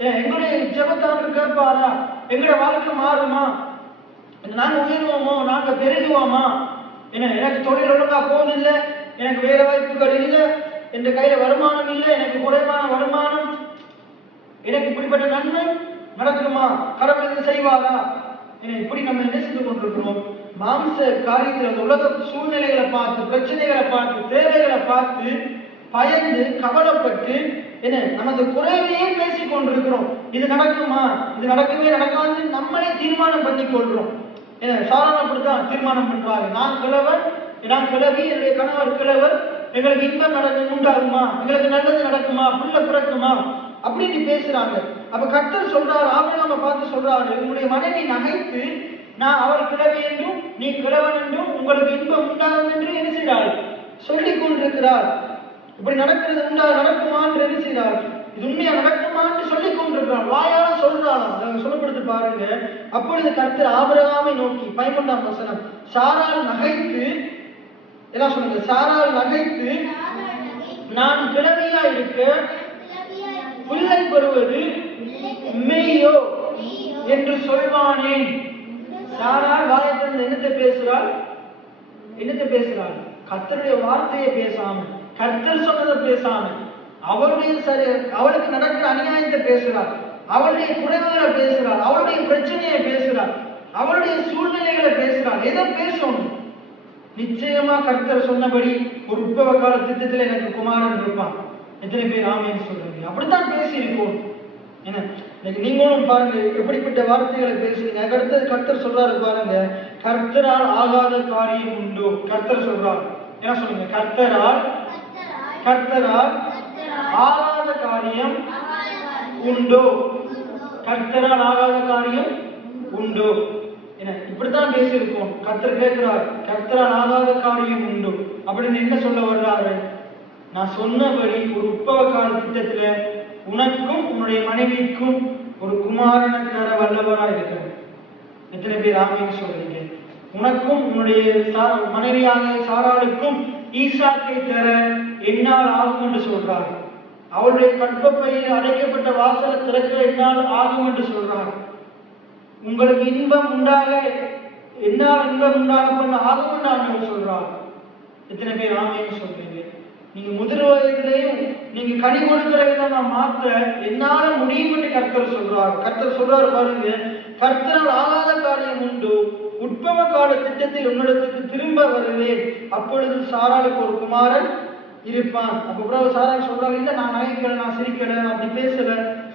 எங்களுடைய ஜெபத்தாண்டு கேட்பாரா? எங்களுடைய வாழ்க்கை மாறுமா? நாங்க உயர்வோமோ? நாங்க பெருகுவோமா? எனக்கு தொழில் ஒழுங்கா போதில்லை, எனக்கு வேலை வாய்ப்புகள் இல்லை, என்ற கையில வருமானம் இல்லை, எனக்கு குறைவான வருமானம், எனக்கு இப்படிப்பட்ட நன்மை நடக்குமா? கடவுள் இது செய்வாரா? இப்படி நம்ம என்ன செய்து கொண்டிருக்கிறோம்? மாம்ச காரியத்தில் அந்த உலக சூழ்நிலைகளை பார்த்து, பிரச்சனைகளை பார்த்து, தேவைகளை பார்த்து பயந்து கவலைப்பட்டு நமது குறைவையே பேசிக் கொண்டிருக்கிறோம். இது நடக்குமா? இது நடக்கவே நடக்காது நம்மளே தீர்மானம் பண்ணி கொள்றோம். சாதாரண அப்படித்தான் தீர்மானம் பண்றாங்க. நான் கிழவர், நான் கிழவி, என்னுடைய கணவர் கிழவர், எங்களுக்கு இன்பம் உண்டாகுமா? எங்களுக்கு நல்லது நடக்குமா? பிள்ளை பிறக்குமா? அப்படின்னு பேசுறாங்க. அப்ப கர்த்தர் சொல்றாரு, ஆபிரகாமை பார்த்து சொல்றாரு, உங்களுடைய மனைவி நகைத்து நான் அவள் கிழவி என்றும் நீ கிழவன் என்றும் உங்களுக்கு இன்பம் உண்டாகும் என்று என்ன செய்கிறாள்? சொல்லிக் கொண்டிருக்கிறார். இப்படி நடக்கிறது நடக்குமா என்று என்ன செய்கிறார்? இது உண்மையா நடக்குமா என்று சொல்லிக் கொண்டிருக்கிறார். வாயால சொல்றாலும் சொல்லப்படுத்து பாருங்க. அப்பொழுது கர்த்தர் ஆபிரகாமை நோக்கி 11ஆம் வசனம், சாராள் நகைத்து, எல்லாம் சொல்லுங்க, சாராள் நகைத்து நான் கிழவியா இருக்க பிள்ளை பெறுவது மெய்யோ என்று சொல்வானே. சாராள் வாயத்திலிருந்து என்னத்தை பேசுறாள்? கர்த்தருடைய வார்த்தையை பேசாம, கர்த்தர் சொன்னதை பேசாம, அவளுக்கு நடக்கிற அநியாயத்தை பேசுறாள், அவளுடைய குறைவுகளை பேசுறாள், அவளுடைய பிரச்சனையை பேசுறாள், அவளுடைய சூழ்நிலைகளை பேசுறாள். எதை பேசணும்? நிச்சயமா கர்த்தர் சொன்னபடி ஒரு உற்பவ கால திட்டத்தில் எனக்கு குமாரன் இருப்பான். எத்தனை பேர் ஆமேன்னு சொல்றீங்க? அப்படித்தான் பேசி இருக்கோம். நீங்களும் பாருங்க எப்படிப்பட்ட வார்த்தைகளை பேசுறீங்க. அடுத்தது கர்த்தர் சொல்றாரு பாருங்க, கர்த்தரால் ஆகாத காரியம் உண்டோ? கர்த்தர் சொல்றாரு, என்ன சொல்லுங்க? கர்த்தரால் ஆகாத காரியம் உண்டோ? கர்த்தரால் ஆகாத காரியம் உண்டோ? இப்படித்தான் பேசியிருக்கோம். கர்த்தர் கேட்கிறார், கர்த்தரால் ஆகாத காரியம் உண்டோ அப்படின்னு என்ன சொல்ல வர்றாரு? நான் சொன்னபடி ஒரு உற்பவ கால திட்டத்துல உனக்கும் உன்னுடைய மனைவிக்கும் ஒரு குமாரனை தர வல்லவரா இருக்கிறார். எத்தனை பேர் ஆமேன்னு சொல்றீங்க? உனக்கும் உன்னுடைய மனைவியாக சாராளுக்கும் ஈசாக்கை தர என்னால் ஆகும் என்று சொல்றார். அவளுடைய கற்பப்பையில் அடைக்கப்பட்ட வாசலை திறக்க என்னால் ஆகும் என்று சொல்றார். உங்களுக்கு இன்பம் உண்டாக என்னால் இன்பம் உண்டாக பண்ண ஆகும் என்று சொல்றார். எத்தனை பேர் ஆமேன்னு சொல்றீங்க? நீங்க முதிர் வயதிலேயும் நீங்க கனி கொடுக்கிற விதமா மாற்ற என்னால முடியும் என்று கர்த்தர் சொல்றார். கர்த்தர் சொல்றாரு பாருங்க, கர்த்தரால் ஆகாத காரியம் உண்டு, உற்பவ கால திட்டத்தில் உன்னிடத்துக்கு திரும்ப வருவேன், அப்பொழுது சாராளுக்கு ஒரு குமாரன் இருப்பான். அப்ப சாராள் சொல்றாங்க, இல்ல நான் நகைக்கல, நான் சிரிக்கல, அப்படி பேசல,